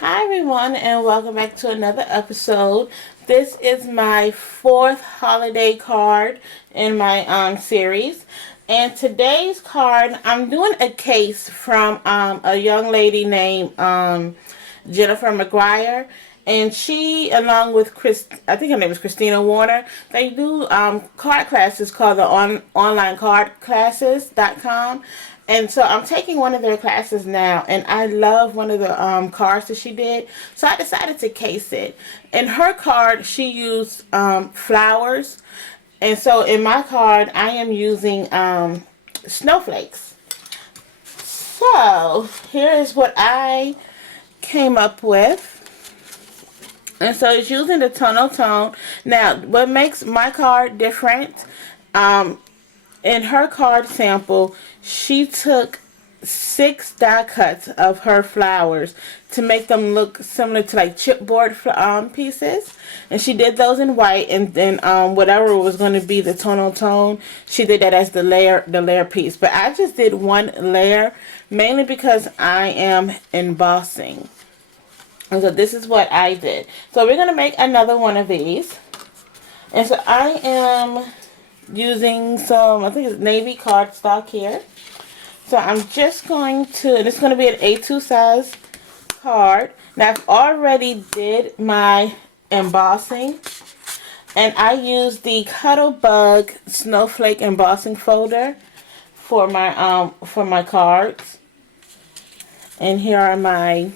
Hi everyone and welcome back to another episode. This is my fourth holiday card in my series. And today's card, I'm doing a case from a young lady named Jennifer McGuire. And she, along with I think her name is Christina Warner, they do card classes called the onlinecardclasses.com. And so I'm taking one of their classes now, and I love one of the cards that she did. So I decided to case it. In her card, she used flowers. And so in my card, I am using snowflakes. So here is what I came up with. And so it's using the tonal tone. Now, what makes my card different, in her card sample, she took 6 die cuts of her flowers to make them look similar to like chipboard pieces. And she did those in white, and then whatever was going to be the tonal tone, she did that as the layer piece. But I just did one layer, mainly because I am embossing. And so this is what I did. So we're going to make another one of these. And so I am using some, I think it's navy cardstock here. So I'm just going to, and it's going to be an A2 size card. Now I've already did my embossing. And I use the Cuttlebug Snowflake embossing folder for my cards. And here are my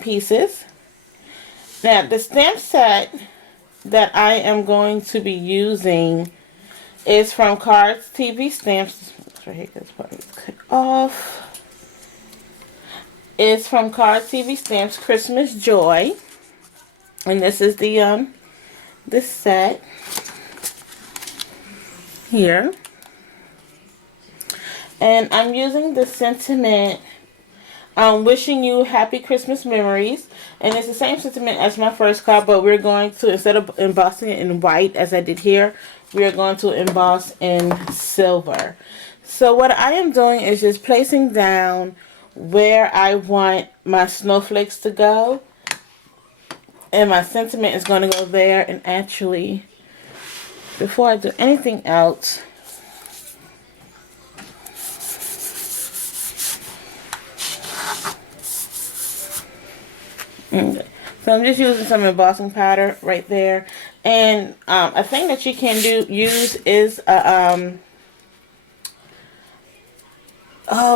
pieces. Now the stamp set that I am going to be using is from Cards TV Stamps. Right here, this part is cut off. It's from Cards TV Stamps Christmas Joy, and this is the this set here. And I'm using the sentiment, wishing you happy Christmas memories. And it's the same sentiment as my first card, but we're going to, instead of embossing it in white as I did here, we are going to emboss in silver. So what I am doing is just placing down where I want my snowflakes to go. And my sentiment is going to go there. And actually, before I do anything else, okay. So I'm just using some embossing powder right there. And a thing that you can use is oh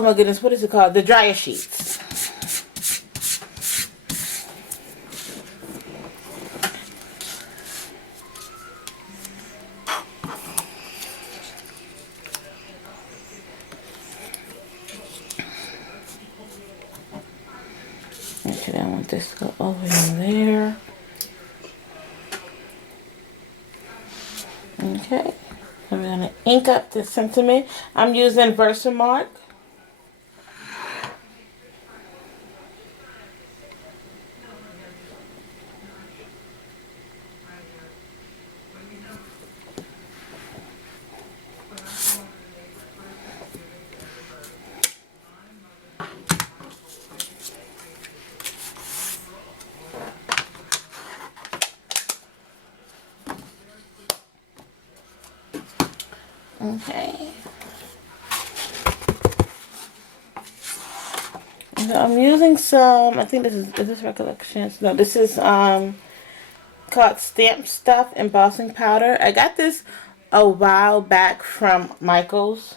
my goodness, what is it called? The dryer sheets. Actually, I want this to go over in there. Okay, so we're going to ink up the sentiment. I'm using Versamark. Okay. So I'm using some, I think is this Recollections? No, this is called Stamp Stuff Embossing Powder. I got this a while back from Michaels.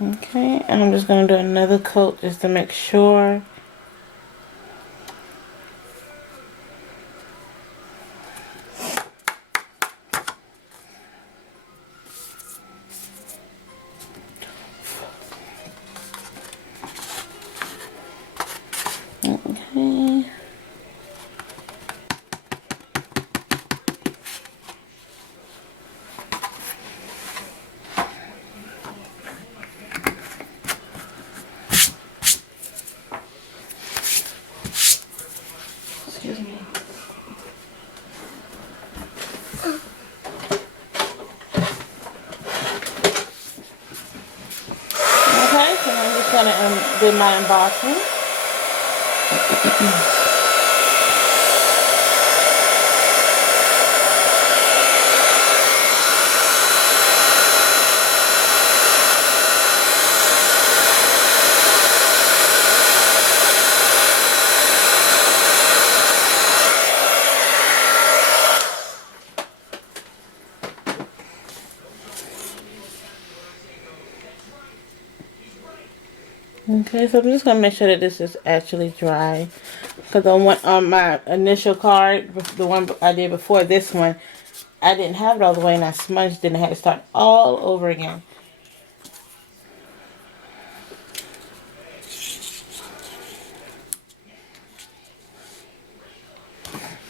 Okay, and I'm just going to do another coat just to make sure. Okay. going to do my embossing. Okay, so I'm just going to make sure that this is actually dry. Because on my initial card, the one I did before this one, I didn't have it all the way and I smudged it and I had to start all over again.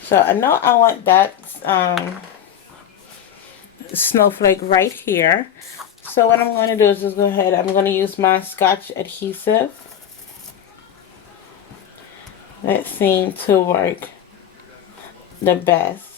So I know I want that snowflake right here. So what I'm going to do is just go ahead. I'm going to use my Scotch adhesive. That seemed to work the best.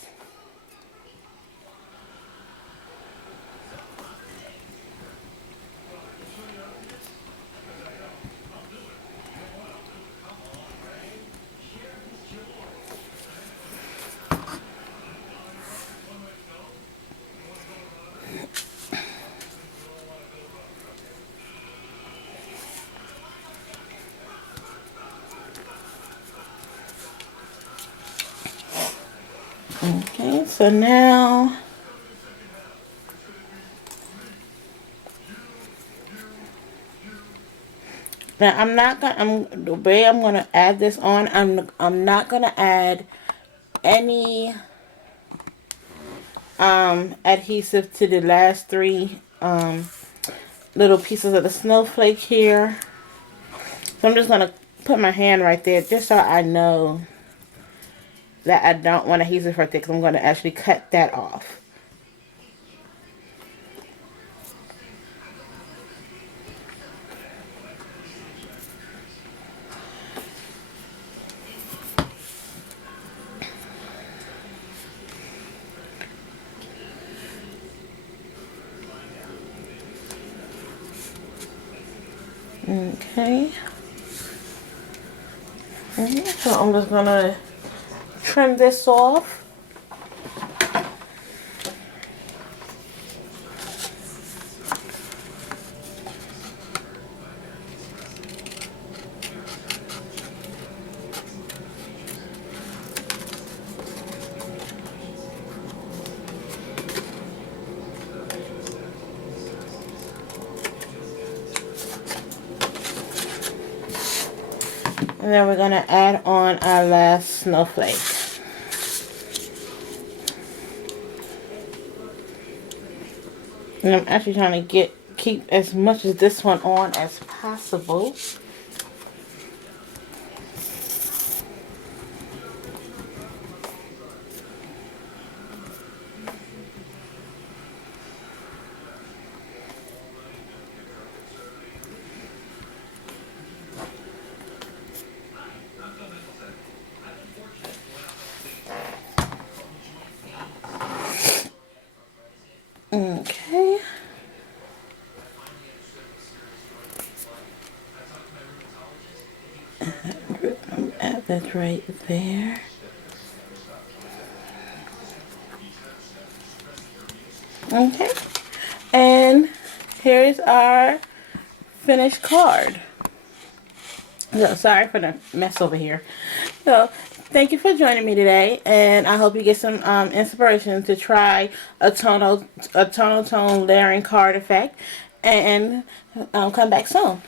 Okay, so now the way I'm gonna add this on, I'm not gonna add any adhesive to the last three little pieces of the snowflake here. So I'm just gonna put my hand right there just so I know that I don't want adhesive right there, because I'm going to actually cut that off. Okay. So I'm just going to trim this off. And then we're going to add on our last snowflake. And I'm actually trying to keep as much of this one on as possible. Okay. Add that right there. Okay. And here's our finished card. So sorry for the mess over here. So thank you for joining me today, and I hope you get some inspiration to try a tonal tone layering card effect, and come back soon.